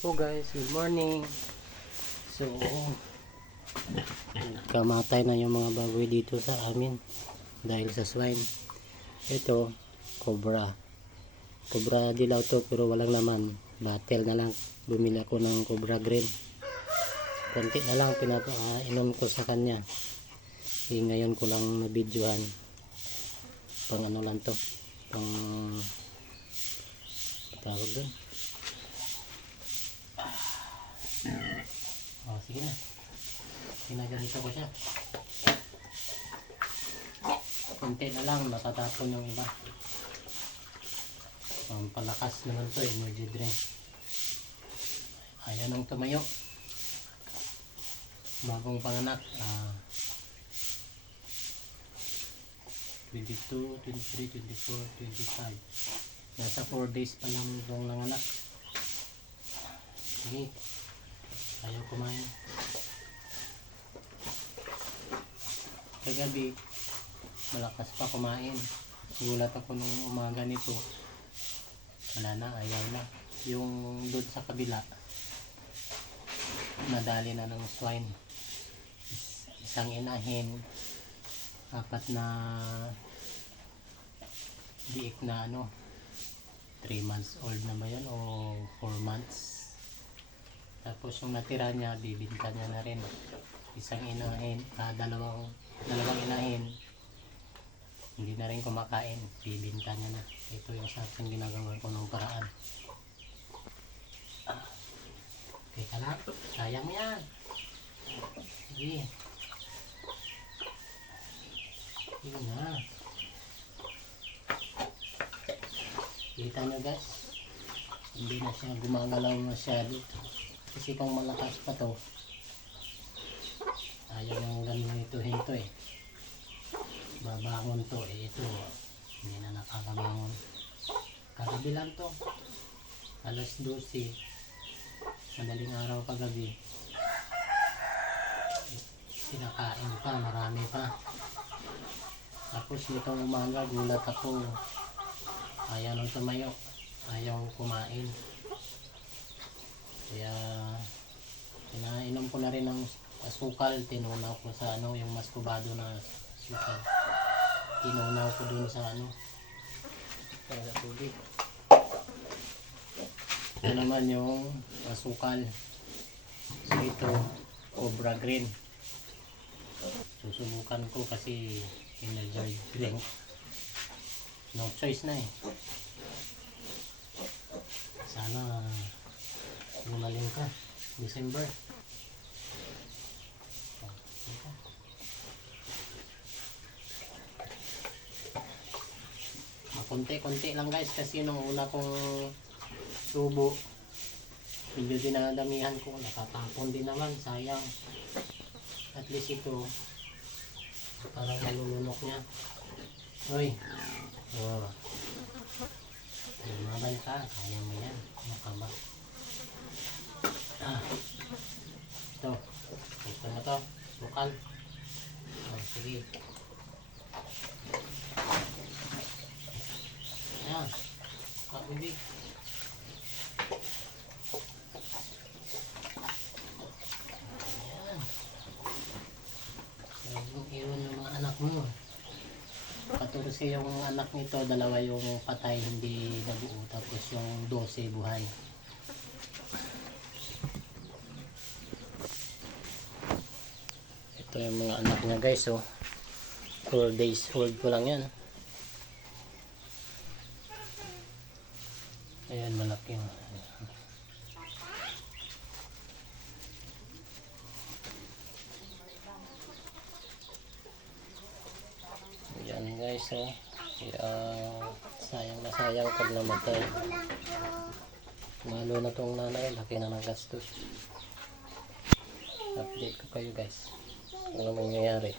So guys, good morning. So kamatay na yung mga baboy dito sa amin dahil sa swine. Ito cobra dilaw to pero walang laman. Battle na lang, bumili ako ng cobra green. Konti na lang pinapainom ko sa kanya. Ngayon ko lang na videohan. Pang ano lang to, pang tawag doon. Sige na, ginaganito ko siya. Konti na lang, matatapon yung iba. Palakas naman to, energy drink. Ayan ang tumayo. Bagong panganak. 22, 23, 24, 25. Nasa 4 days pa lang itong nanganak. Sige. Ayaw kumain. Kagabi malakas pa kumain. Gulat ako nung umaga nito. Wala na, ayaw na. Yung doon sa kabila nadali na ng swine. Isang inahin, 4 na biik na 3 months old na ba yan o 4 months. Tapos yung natira niya, bibinta niya na rin. Isang inahin, dalawang inahin, hindi na rin kumakain, bibinta niya na. Ito yung sa akin ginagawa ko ng paraan. Okay ka lang, sayang yan. Sige. Sige na. Kita nyo guys, hindi na siya gumagalaw masyado. Kasi kung malakas pa to, ayaw nang ganituhin to eh. Babangon to eh. Ito, hindi na nakakabangon. Kagabi lang to. Alas 12. Madaling araw kagabi. Pinakain pa, marami pa. Tapos nitong umaga, gulat ako. Ayaw nang tumayo. Ayaw kumain. Kaya pinainom ko na rin ng asukal. Tinunaw ko sa yung maskubado na asukal. Tinunaw ko dun sa sa tubig. Ito naman yung asukal. So ito cobra green. Susubukan ko kasi energy drink. No choice na eh. Sana gumaling ka December. Konti-konti lang guys kasi nung una kong subo medyo dinadamihan ko, nakatapon din naman, sayang. At least ito parang nalulunok niya. Uy, lumaban ka, kaya mo yan, makaba. Ito na to, bukal. Sige. Ayan, kakubig. Ayan. Huwag mong iwan ng mga anak mo. 14 yung anak nito, 2 yung patay, hindi nabuo. Tapos yung 12 buhay. Ito yung mga anak niya guys, 4 days old ko lang yan. Ayan, malaki yung yan guys, sayang na sayang pag namatay. Malo na tong nanay, laki na ng gastos. Update ko kayo guys kung ano mangyayari.